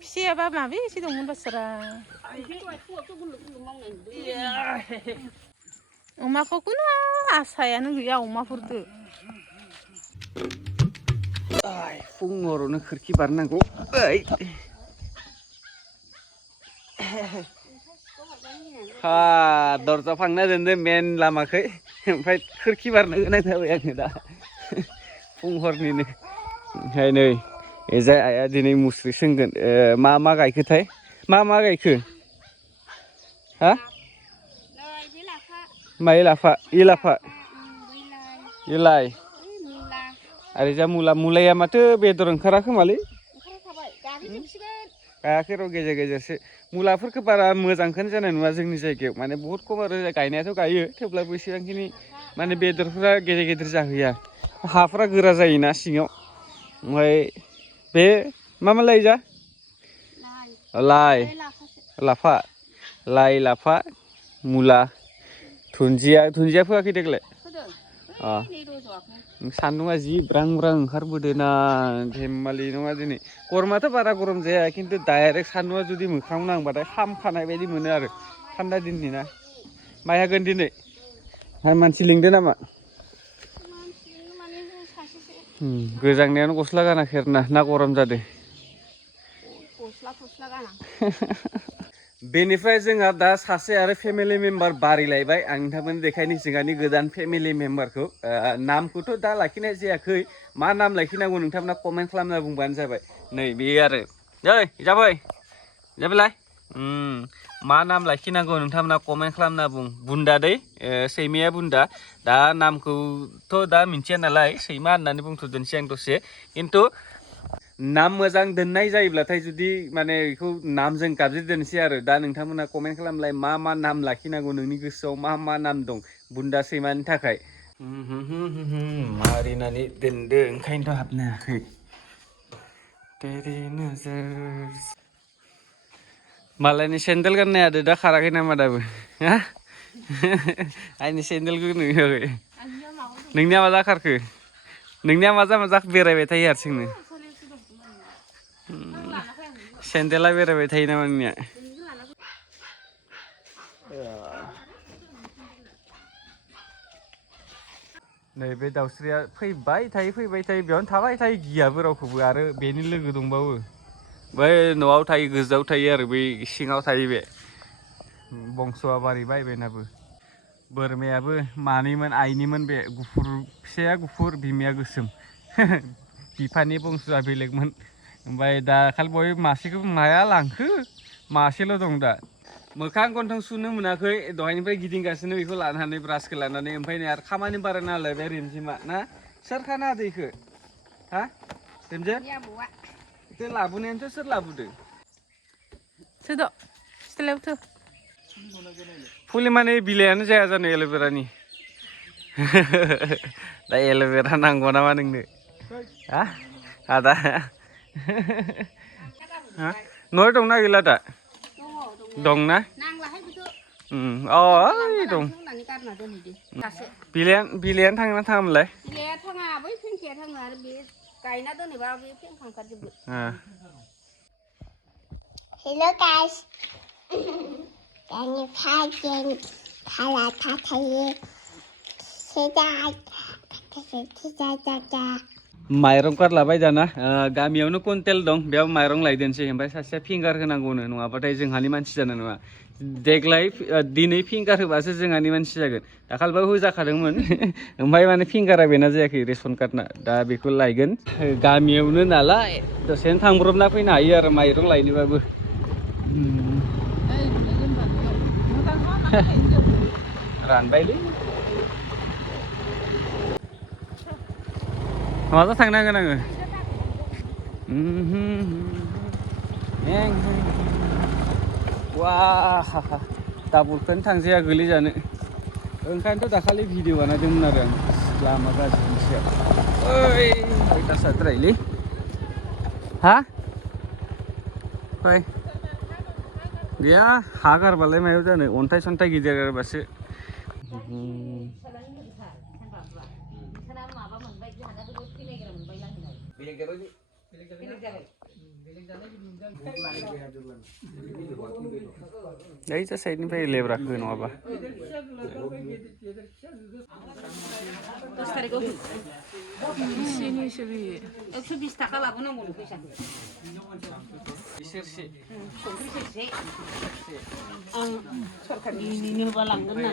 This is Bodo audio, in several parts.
फिसायाबा माबे एसे दंमोन बासारा अमाखौ कुनु आसायानो गैया अमाफोरदो फुङावनो खोरखि बारनांगौ हा दरजा फांना दोनदो मेन लामाखै ओमफ्राय खोरखि बारनो गोनां जाबाय आङो दा फुंहरनिनो ओमफ्राय नै एजाय आइया दिनै मुस्रि सोंगोन मा गायखोथाय मा गायखो हा माइ लाफा इ लाफा इलाय आरो जा मुलाया माथो बेदर ओंखारा खोमालै गायाखै र' गेजेर गेजेरसो मुलाफोरखौ बारा मोजांखौनो जानाय नुवा जोंनि जायगायाव माने बहुत खम आरो गायनायाथ' गायो थेवब्लाबो एसेबांखिनि माने बेदरफोरा गेदेर गेदेर जाहैया हाफोरा गोरा जायोना सिङाव ओमफ्राय बे मा लाइ जा लाइ लाफा लाइ लाफा मुला दुन्दिया फोआखै देग्लाय सान्दुंआ जि ब्रां ब्रां ओंखारबोदों ना धेमालि नङा दिनै गरमाथ' बारा गरम जाया खिन्थु डाइरेक्ट सान्दुंआ जुदि मोखाङाव नांबाथाय खामखानाय बायदि मोनो आरो थान्दा दिननि ना माइ हागोन दिनै मानसि लिंदो नामा गोजांनायावनो गस्ला गानाखै आरोना ना गरम जादों बेनिफ्राय जोंहा दा सासे आरो फेमिलि मेम्बार बारिलायबाय आं नोंथांमोन देखायनो जोंहानि गोदान फेमिलि मेम्बारखौ नामखौथ' दा लाखिनाय जायाखै मा नाम लाखिनांगौ नोंथांमोना कमेन्ट खालामना बुंबानो जाबाय नै बेयो आरो जाबाय मा नाम लाखिनांगौ नोंथांमोना कमेन्ट खालामना बुं बुन्दा दै सैमाया बुन्दा दा नामखौथ' दा मिन्थिया नालाय सैमा होननानै बुंथ'दोंसै आं दसे खिन्थु नाम मोजां दोननाय जायोब्लाथाय जुदि माने बेखौ नामजों गाबज्रि दोनसै आरो दा नोंथांमोना कमेन्ट खालामलाय मा नाम लाखिनांगौ नोंनि गोसोआव मा नाम दं बुन्दा सैमानि थाखाय मारिनानै दोनदो ओंखायनोथ' हाबनो हायाखै मालायनि सेन्देल गाननाय आदो दा खाराखै नामा दाबो हा आंनि सेन्देलखौ नुयाखै नोंनिया मा जाखारखो नोंनिया मा जाखो बेरायबाय थायो हारसिंनो सेन्देला बेरायबाय थायो नामा नोंनिया नैबे दाउस्रिया फैबाय थायो बेयावनो थाबाय थायो गियाबो रावखौबो आरो बेनि लोगो दंबावो बै न'आव थायो गोजौआव थायो आरो बै सिङाव थायो बे बंस'आ बारिबाय बेनाबो बोरमायाबो मानैमोन आइनिमोन बे गुफुर फिसाया गुफुर बिमाया गोसोम बिफानि बंस'आ बेलेगमोन ओमफ्राय दा खालि बय मासेखौ माया लांखो मासेल' दं दा मोखां गन्थं सुनो मोनाखै दहायनिफ्राय गिदिंगासिनो बेखौ लानानै ब्रासखौ लानानै ओमफ्राय नै आरो खामानि बारा नालाय बे रिमजिमा ना सोर खाना होदो इखो हा रिमजे इखो लाबोनायानोथ' सोर लाबोदो सोद' सिथ्लायाव थो फुलि माने बिलाइआनो जाया जानो एल'भेरानि दा एल'भेरा नांगौ नामा नोंनो हा आदा न'आव दंना गैला दा दंना ओइ दं बिलाइआनो थाङोना थाङामोनलाय बिलाइआ थाङा बै फेंखाया थाङो आरो बे गायना दोनोबा बे फेंखा ओंखारजोबो Hello guys. Ini pakai kalau tatanya sedang माइरं गारलाबाय दाना गामियावनो कुन्टेल दं बेयाव माइरं लायदोनसै ओमफ्राय सासेया फिंगार होनांगौनो नङाबाथाय जोंहानि मानसि जानाय नङा देग्लाय दिनै फिंगार होबासो जोंहानि मानसि जागोन दाखालिबो होजाखादोंमोन ओमफ्राय माने फिंगारा बेना जायाखै रेसन कार्डना दा बेखौ लायगोन गामियावनो नालाय दसेनो थांब्रबना फैनो हायो आरो माइरं लायनोबाबो रानबायलै माजा थांनांगोन आङो वाह डाबलखौनो थांजाया गोलैजानो ओंखायनोथ' दाखालि भिडिअ बानायदोंमोन आरो आं लामा गाज्रिनि सायाव ओइ अयथासारद्रायलै हा फै गैया हा गारबालाय मायाव जानो अन्थाइ सन्थाइ गिदिर गारबासो Đấy साइडनिफ्राय लेब्राखौ नङाबा $120 थाखा लाबोनांगौ फैसाखौ सेरसे संख्रि सेरसे आं सरखारनिनो होबा लांगोन ना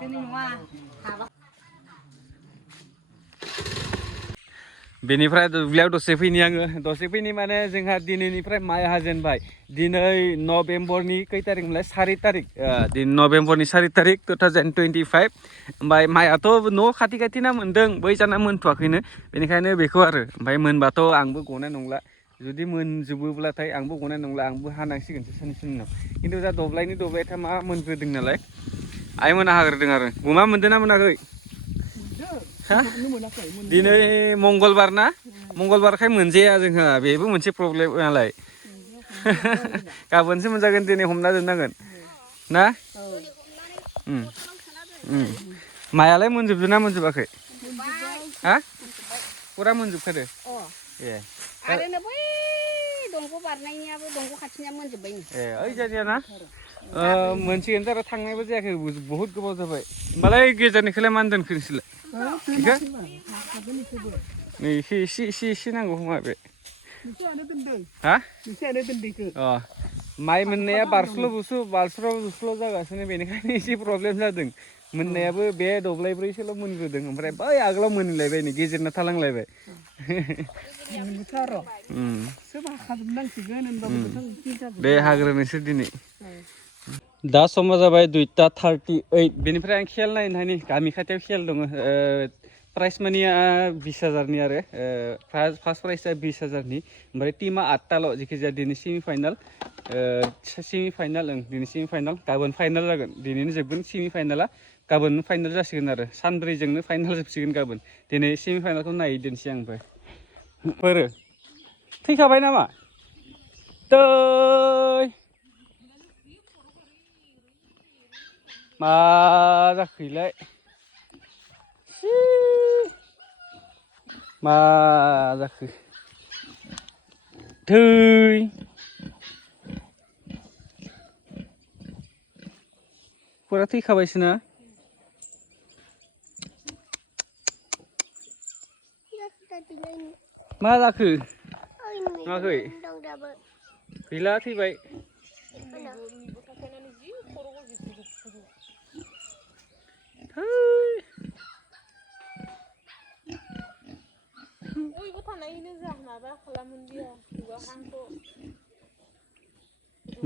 दिनै नङा हाबा बेनिफ्राय दुब्लियाव दसे फैनि आङो दसे फैनि माने जोंहा दिनैनिफ्राय माइ हाजेनबाय दिनै नभेम्बरनि खै तारिख मोनलाय 4 तारिख दिन नभेम्बरनि 4 तारिख 2025 ओमफ्राय माइआथ' न' खाथि खाथिना मोन्दों बै जाना मोनथ'वाखैनो बेनिखायनो बेखौ आरो ओमफ्राय मोनबाथ' आंबो गनाय नंला जुदि मोनजोबोब्लाथाय आंबो गनाय नंला आंबो हानांसिगोनसो साननैसोनि उनाव खिन्थु दा दब्लायनि दब्लायथा मा मोनग्रोदों नालाय आइमोना हाग्रोदों आरो गुमा मोनदों ना मोनाखै दिनै मंगलबार ना मंगलबारखाय मोनजाया जोंहा बेबो मोनसे प्रब्लेम नालाय गाबोनसो मोनजागोन दिनै हमना दोननांगोन ना माइआलाय मोनजोबदों ना मोनजोबाखै हा फुरा मोनजोबखादो ए आरो बै दंग' बारनायनियाबो दंग' खाथिनिया मोनजोब्बाय ए ओइ जानिया ना मोनसिगोन आरो थांनायबो जायाखै बहुद गोबाव जाबाय होमबालाय गेजेरनिखौलाय मानो दोनखो नोंसोरलाय नै एसे नांगौ खोमा बे हा अ माइ मोननाया बारस्ल' बुस्ल' जागासिनो बेनिखायनो एसे प्रब्लेम जादों मोननायाबो बे दब्लायब्रैसोल' मोनग्रोदों ओमफ्राय बै आगोलाव मोनलायबाय नै गेजेरना थालांलायबाय दे हाग्रोनोसै दिनै दा समा जाबाय 2:38 बेनिफ्राय आं खेल नायनो थानि गामि खाथियाव खेल दङ प्राइज मानिया 20,000नि आरो फार्स्ट प्राइजआ 20,000नि ओमफ्राय टीमा 8ताल' जिखिजाया दिनै सेमि फाइनाल दिनै सेमि फाइनाल गाबोन फाइनाल जागोन दिनैनो जोबगोन सेमि फाइनाला गाबोन फाइनाल जासिगोन आरो सानब्रैजोंनो फाइनाल जोबसिगोन गाबोन दिनै सेमि फाइनालखौ नायहैदोंसै आं ओमफ्राय बोरो थैखाबाय नामा दै मा जाखैलाय मा जाखो थै फुरा थैखाबायसोना मा जाखो नुवाखै गैला थैबाय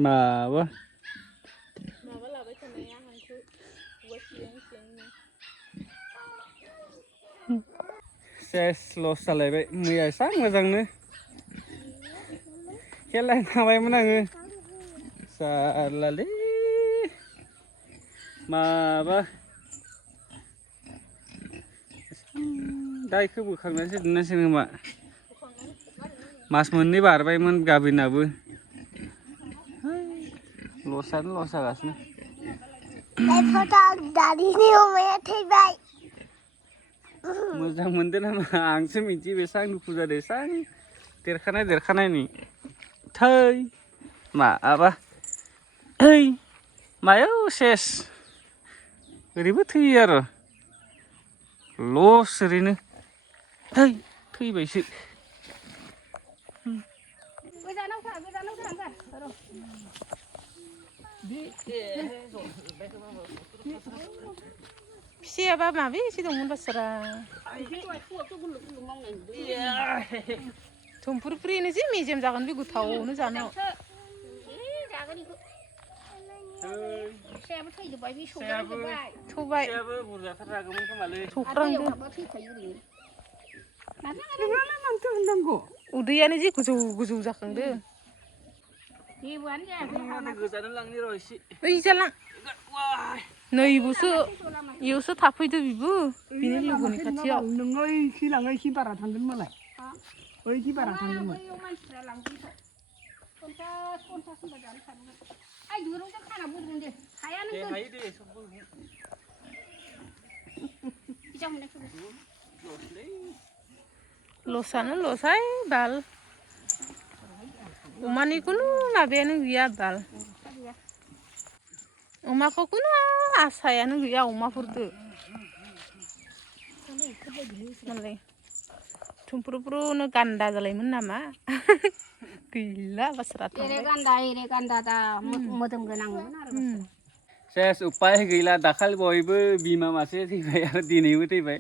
माबा लाबाय थानाया हांखो सेस लस जालायबाय मैया एसां मोजांनो खेला थाबायमोन आङो जारलालै माबा दा इखौ बोखांनानैसो दोननांसिगोन खोमा मास मोननै बारबायमोन गाबिनाबो लसआनो लस जागासिनो मोजां मोनदों नामा आंसो मिथियो बेसां दुखु जादों एसां देरखानायनि थै माबा ओइ मायाव सेस ओरैबो थैयो आरो लस ओरैनो थैबायसो फिसायाबा माबे एसे दंमोन बासारा थुमफ्रुफ्रिनो जि मेजेम जागोन बे गोथावनो जानो थौबाय उदैयानो जि गोजौ गोजौ जाखांदो ओइ जालां नै इयावसो थाफैदो बिबो बिनि लोगोनि खाथियाव नोङो इखि लाङो इखि बारा थांगोन मालाय बैखि बारा थांगोनमोन Kita mulai coba. लसानो लसाय बाल अमानि कुनु माबायानो गैया बाल अमाखौ कुनु आसायानो गैया अमाफोरदो मालाय थुमफ्रुफ्रुनो गान्दा जालायमोन नामा गैला बास्रा ere ganda दा मोदोम गोनांमोन आरो सेस उपाय गैला दाखालि बयबो बिमा मासे थैबाय आरो दिनैबो थैबाय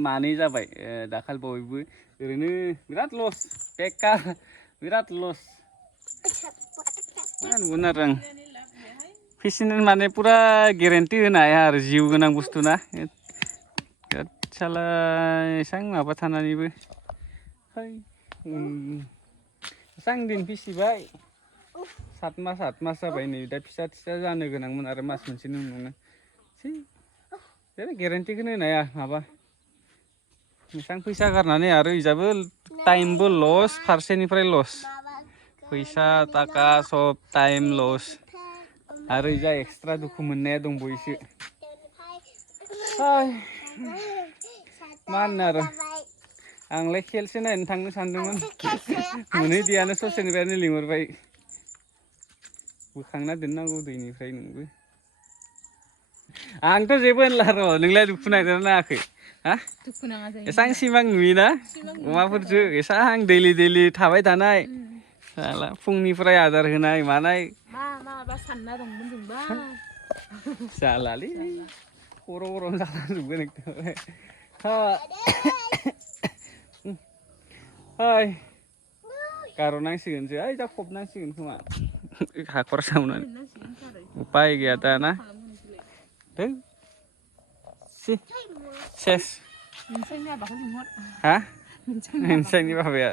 मानै जाबाय दाखालि बयबो ओरैनो बिराद लस बेकार बिराद लस नुगोन आरो आं फिसिनो माने पुरा गेरेन्टि होनो हाया आरो जिउ गोनां बुस्थु ना साला एसां माबा थानानैबो एसां दिन फिसिबाय 7 मास जाबाय नै दा फिसा जानो गोनांमोन आरो मास मोनसेनि उनावनो गेरेन्टिखौनो होनो हाया माबा एसां फैसा गारनानै आरो इजाबो टाइमबो लस फारसेनिफ्राय लस फैसा थाखा सब टाइम लस आरो इजा एक्सट्रा दुखु मोननाया दंबावोसो मा होनो आरो आंलाय खेलसो नायनो थांनो सानदोंमोन मोनहैदियानो ससेनिफ्रायनो लिंहरबाय बोखांना दोननांगौ दैनिफ्राय नोंबो आंथ' जेबो होनला र' नोंलाय दुखु नांदोंना नाङाखै हा दुखु नाङा जायो एसां सिमां नुयोना अमाफोरजों एसां दैलि थाबाय थानाय साला फुंनिफ्राय आदार होनाय मानाय माबा सानना दंमोन जोंबा जालालै खर' गरम जालांजोबगोन एकदम गार'नांसिगोनसो ओइ दा फबनांसिगोन खोमा हाखर सावनानै उपाय गैया दाना सेस नोंसानि बाबाखौ लिंहर हा नोंसानि बाबाया